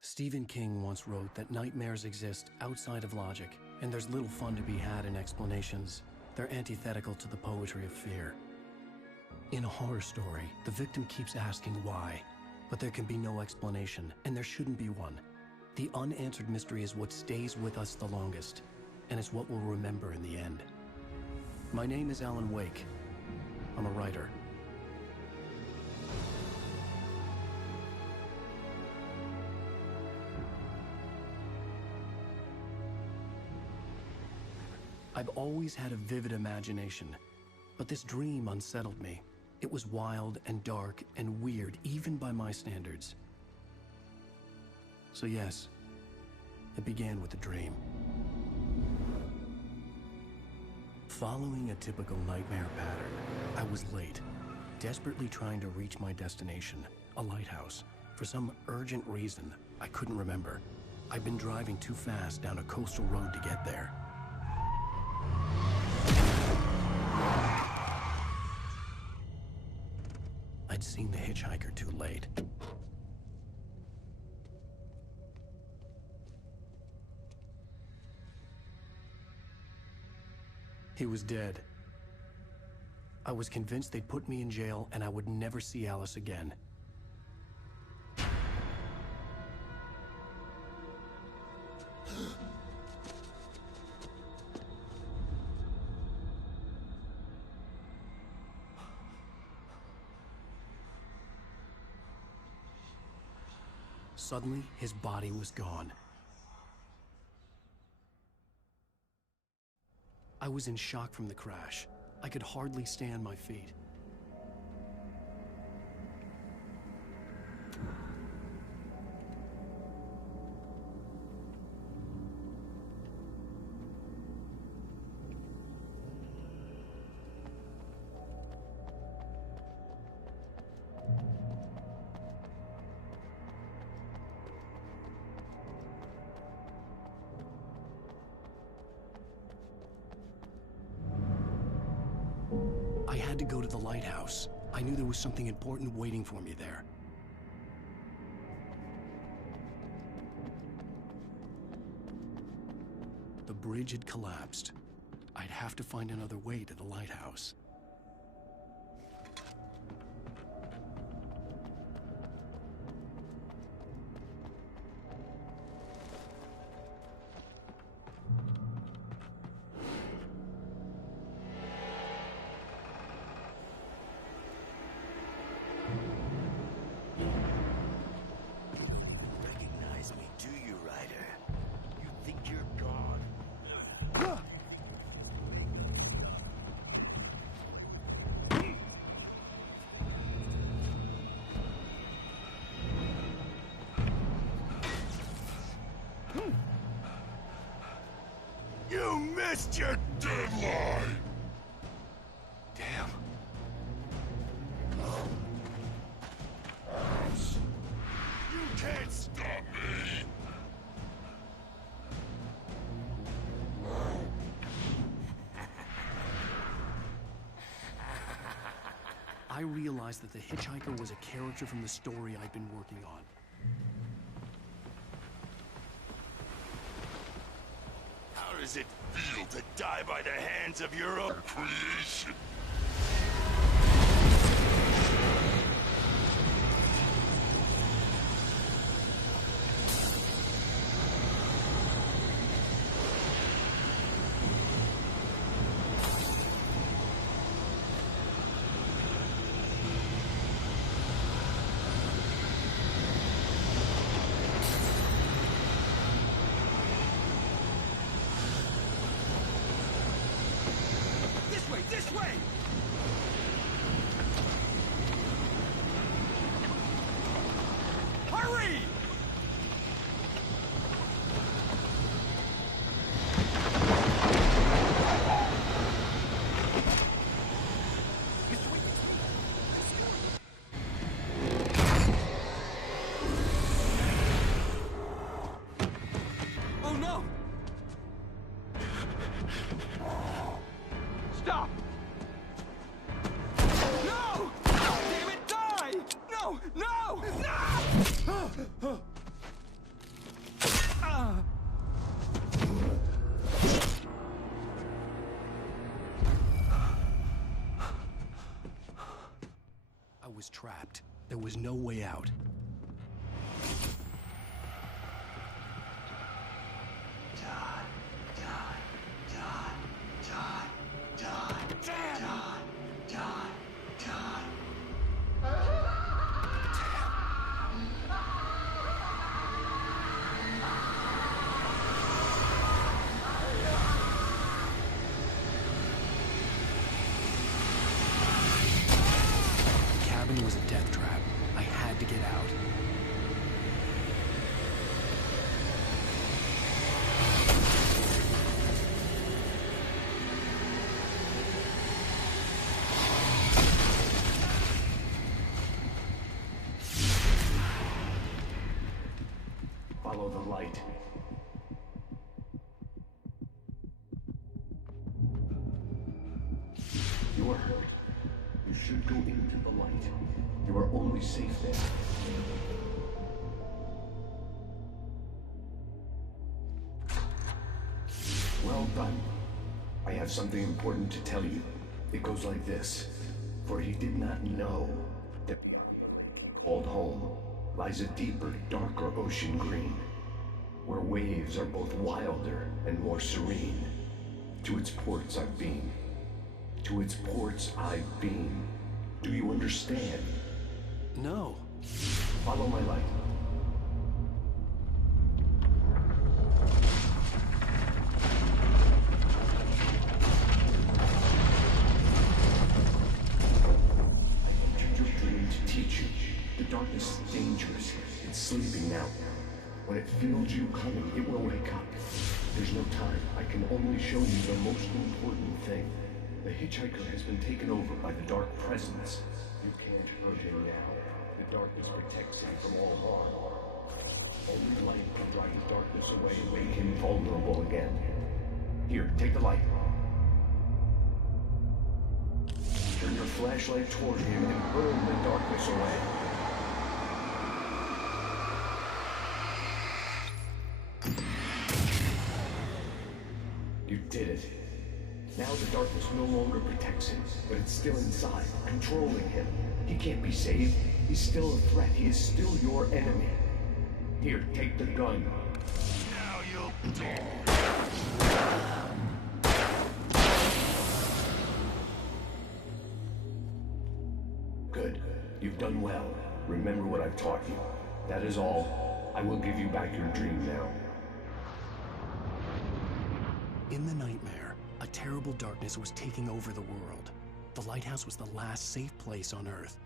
Stephen King once wrote that nightmares exist outside of logic, and there's little fun to be had in explanations. They're antithetical to the poetry of fear. In a horror story, the victim keeps asking why, but there can be no explanation, and there shouldn't be one. The unanswered mystery is what stays with us the longest, and it's what we'll remember in the end. My name is Alan Wake. I'm a writer. I've always had a vivid imagination, but this dream unsettled me. It was wild and dark and weird, even by my standards. So yes, it began with a dream. Following a typical nightmare pattern, I was late, desperately trying to reach my destination, a lighthouse. For some urgent reason, I couldn't remember. I'd been driving too fast down a coastal road to get there. I'd seen the hitchhiker too late. He was dead. I was convinced they'd put me in jail and I would never see Alice again. Suddenly, his body was gone. I was in shock from the crash. I could hardly stay on my feet. I had to go to the lighthouse. I knew there was something important waiting for me there. The bridge had collapsed. I'd have to find another way to the lighthouse. You missed your deadline! Damn. You can't stop me! I realized that the hitchhiker was a character from the story I'd been working on. How does it feel to die by the hands of your own creation? This way! Hurry! Oh no! trapped. There was no way out. Was a death trap. I had to get out. Follow the light. You are hurt. You should go into the light. You are only safe there. Well done. I have something important to tell you. It goes like this. For he did not know that called home lies a deeper, darker ocean green, where waves are both wilder and more serene. To its ports I've been. To its ports I've been. Do you understand? No. Follow my light. I entered your dream to teach you. The darkness is dangerous. It's sleeping now. When it feels you coming, it will wake up. There's no time. I can only show you the most important thing. The hitchhiker has been taken over by the dark presence. You can't hurt him now. The darkness protects him from all harm. Only light can drive the darkness away and make him vulnerable again. Here, take the light. Turn your flashlight toward him and burn the darkness away. You did it. Now the darkness no longer protects him, but it's still inside, controlling him. He can't be saved. He's still a threat. He is still your enemy. Here, take the gun. Now you'll die. Good. You've done well. Remember what I've taught you. That is all. I will give you back your dream now. In the nightmare, a terrible darkness was taking over the world. The lighthouse was the last safe place on Earth.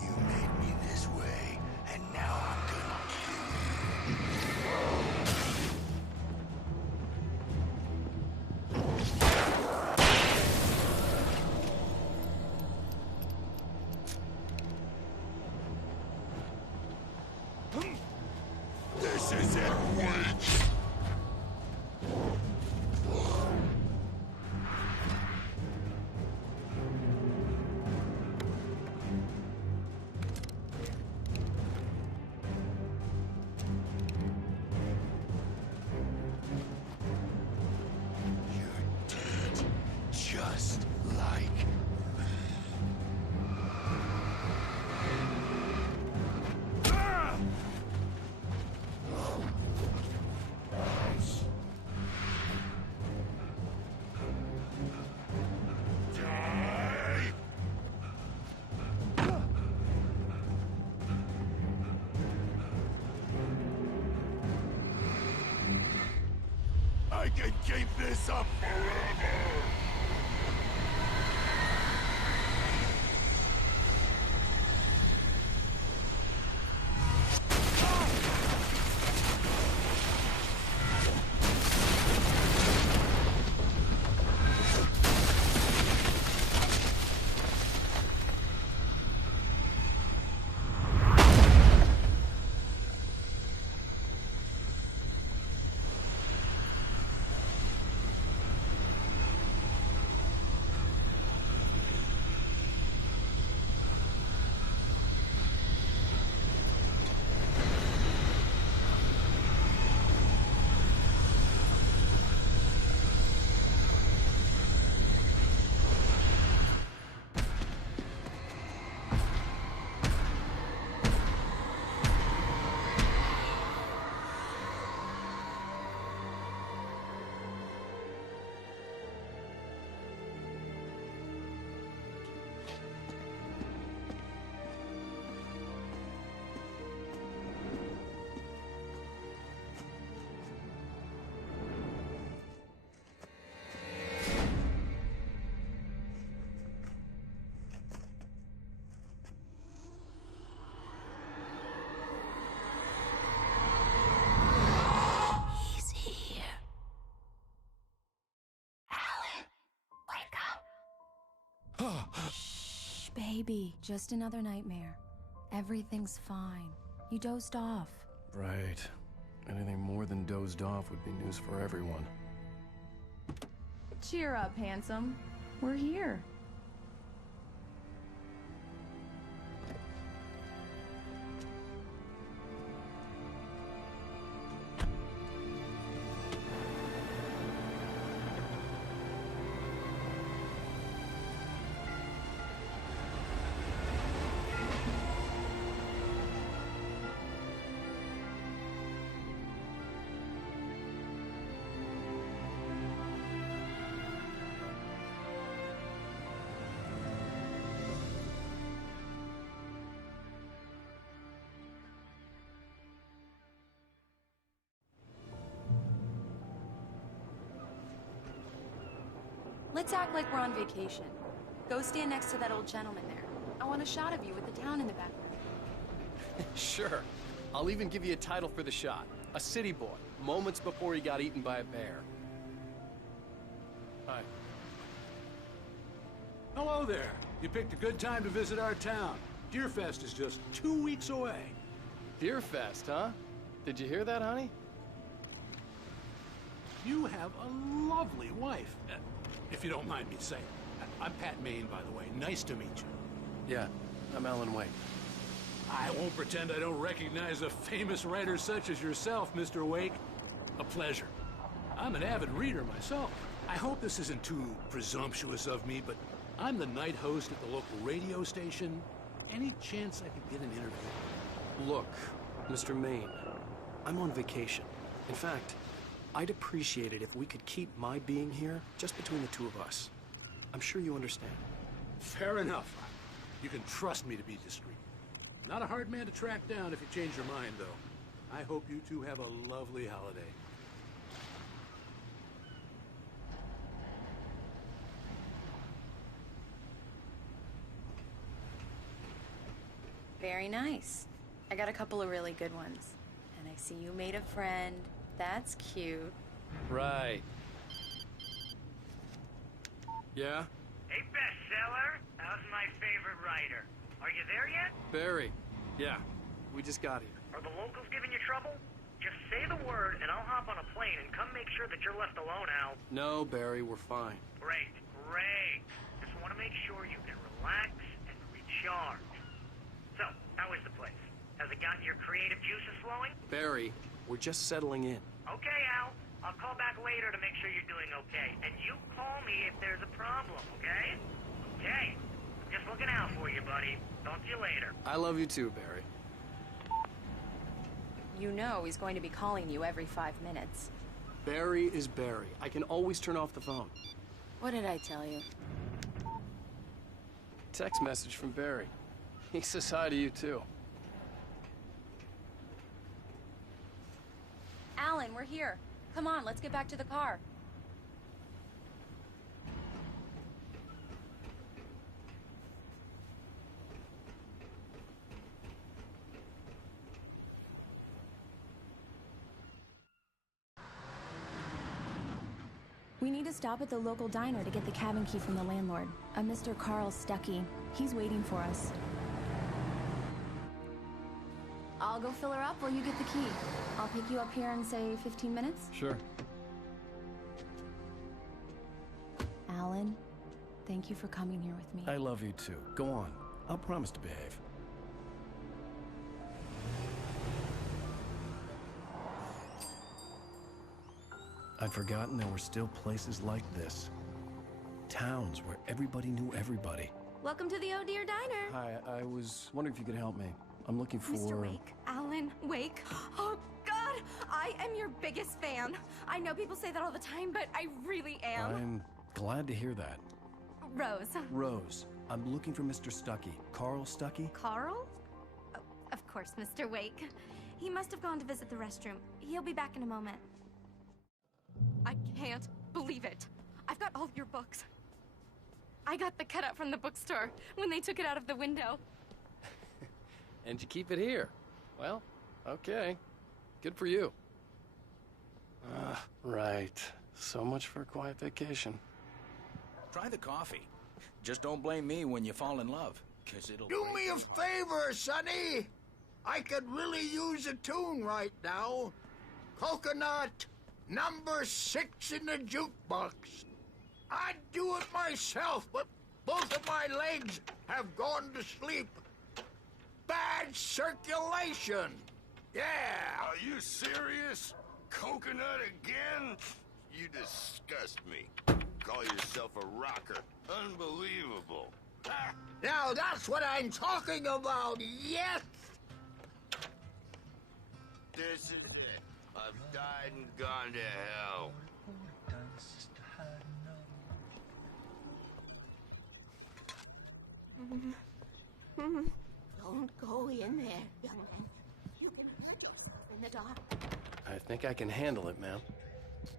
You made me this way, and now I'm gonna kill you. This is it, witch! Just like I can keep this up forever! baby, just another nightmare. Everything's fine. You dozed off. Right. Anything more than dozed off would be news for everyone. Cheer up, handsome. We're here. Let's act like we're on vacation. Go stand next to that old gentleman there. I want a shot of you with the town in the background. Sure. I'll even give you a title for the shot. A city boy, moments before he got eaten by a bear. Hi. Hello there. You picked a good time to visit our town. Deerfest is just 2 weeks away. Deerfest, huh? Did you hear that, honey? You have a lovely wife. If you don't mind me saying. I'm Pat Maine, by the way. Nice to meet you. Yeah, I'm Alan Wake. I won't pretend I don't recognize a famous writer such as yourself, Mr. Wake. A pleasure. I'm an avid reader myself. I hope this isn't too presumptuous of me, but I'm the night host at the local radio station. Any chance I could get an interview? Look, Mr. Maine, I'm on vacation. In fact, I'd appreciate it if we could keep my being here just between the two of us. I'm sure you understand. Fair enough. You can trust me to be discreet. Not a hard man to track down if you change your mind, though. I hope you two have a lovely holiday. Very nice. I got a couple of really good ones. And I see you made a friend. That's cute. Right. Yeah? Hey, bestseller. How's my favorite writer? Are you there yet? Barry. Yeah. We just got here. Are the locals giving you trouble? Just say the word and I'll hop on a plane and come make sure that you're left alone, Al. No, Barry, we're fine. Great, great. Just want to make sure you can relax and recharge. So, how is the place? Has it gotten your creative juices flowing? Barry, we're just settling in. Okay, Al. I'll call back later to make sure you're doing okay. And you call me if there's a problem, okay? Okay. Just looking out for you, buddy. Talk to you later. I love you too, Barry. You know he's going to be calling you every 5 minutes. Barry is Barry. I can always turn off the phone. What did I tell you? Text message from Barry. He says hi to you too. Alan, we're here. Come on, let's get back to the car. We need to stop at the local diner to get the cabin key from the landlord, a Mr. Carl Stuckey. He's waiting for us. I'll go fill her up while you get the key. I'll pick you up here in, say, 15 minutes? Sure. Alan, thank you for coming here with me. I love you too. Go on. I'll promise to behave. I'd forgotten there were still places like this. Towns where everybody knew everybody. Welcome to the Oh Dear Diner. Hi, I was wondering if you could help me. I'm looking for... Mr. Wake. Alan Wake. Oh, God! I am your biggest fan. I know people say that all the time, but I really am. I'm glad to hear that. Rose. Rose, I'm looking for Mr. Stuckey. Carl Stuckey? Carl? Oh, of course, Mr. Wake. He must have gone to visit the restroom. He'll be back in a moment. I can't believe it. I've got all of your books. I got the cutout from the bookstore when they took it out of the window. And you keep it here. Well, okay. Good for you. Right. So much for a quiet vacation. Try the coffee. Just don't blame me when you fall in love. 'cause it'll... Do me a favor, Sonny. I could really use a tune right now. Coconut, number 6 in the jukebox. I'd do it myself, but both of my legs have gone to sleep. Bad circulation. Yeah. Are you serious? Coconut again? You disgust me. Call yourself a rocker. Unbelievable. Ah. Now that's what I'm talking about, yes! This is it. I've died and gone to hell. Don't go in there, young man. You can hurt yourself in the dark. I think I can handle it, ma'am.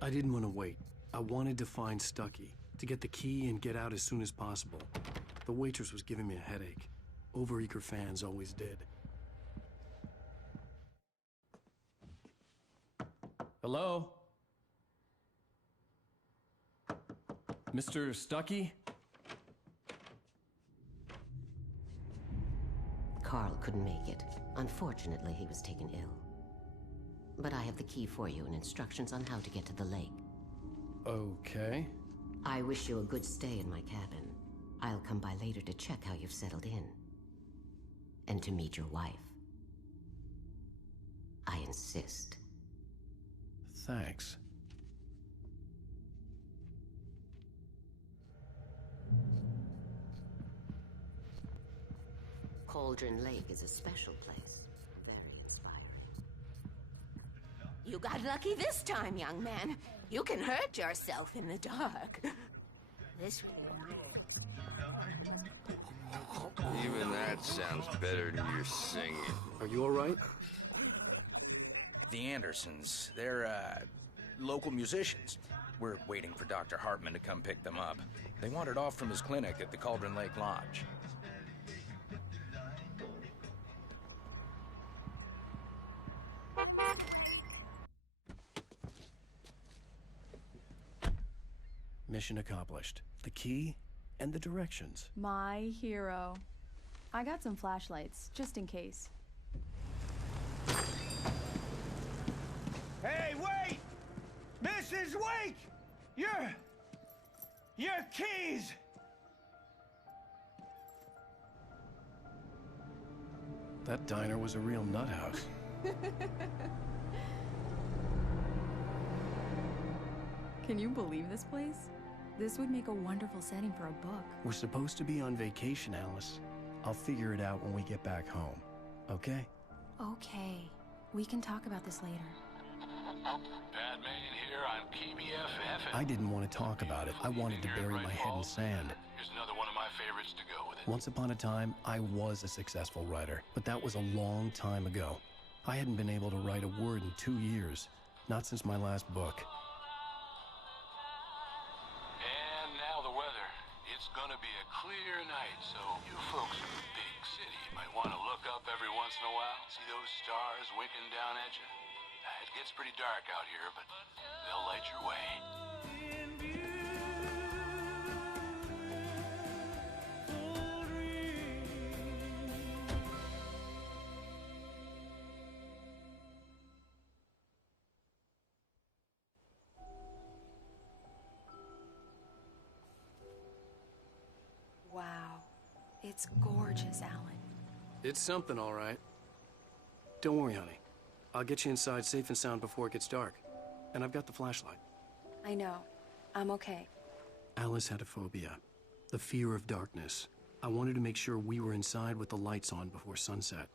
I didn't want to wait. I wanted to find Stucky, to get the key and get out as soon as possible. The waitress was giving me a headache. Overeager fans always did. Hello? Mr. Stucky? Carl couldn't make it. Unfortunately, he was taken ill. But I have the key for you and instructions on how to get to the lake. Okay. I wish you a good stay in my cabin. I'll come by later to check how you've settled in. And to meet your wife. I insist. Thanks. Cauldron Lake is a special place. Very inspiring. You got lucky this time, young man. You can hurt yourself in the dark. This... Even that sounds better than your singing. Are you all right? The Andersons, they're, local musicians. We're waiting for Dr. Hartman to come pick them up. They wandered off from his clinic at the Cauldron Lake Lodge. Mission accomplished. The key and the directions. My hero. I got some flashlights, just in case. Hey, wait! Mrs. Wake! Your keys! That diner was a real nut house. Can you believe this place? This would make a wonderful setting for a book. We're supposed to be on vacation, Alice. I'll figure it out when we get back home. Okay? Okay. We can talk about this later. Batman here on PBFF. I didn't want to talk about it. I wanted to bury my head in sand. Here's another one of my favorites to go with it. Once upon a time, I was a successful writer, but that was a long time ago. I hadn't been able to write a word in 2 years. Not since my last book. And now the weather. It's gonna be a clear night, so you folks in the big city might want to look up every once in a while. See those stars winking down at you? It gets pretty dark out here, but they'll light your way. Wow. It's gorgeous, Alan. It's something, all right. Don't worry, honey. I'll get you inside safe and sound before it gets dark. And I've got the flashlight. I know. I'm okay. Alice had a phobia. The fear of darkness. I wanted to make sure we were inside with the lights on before sunset.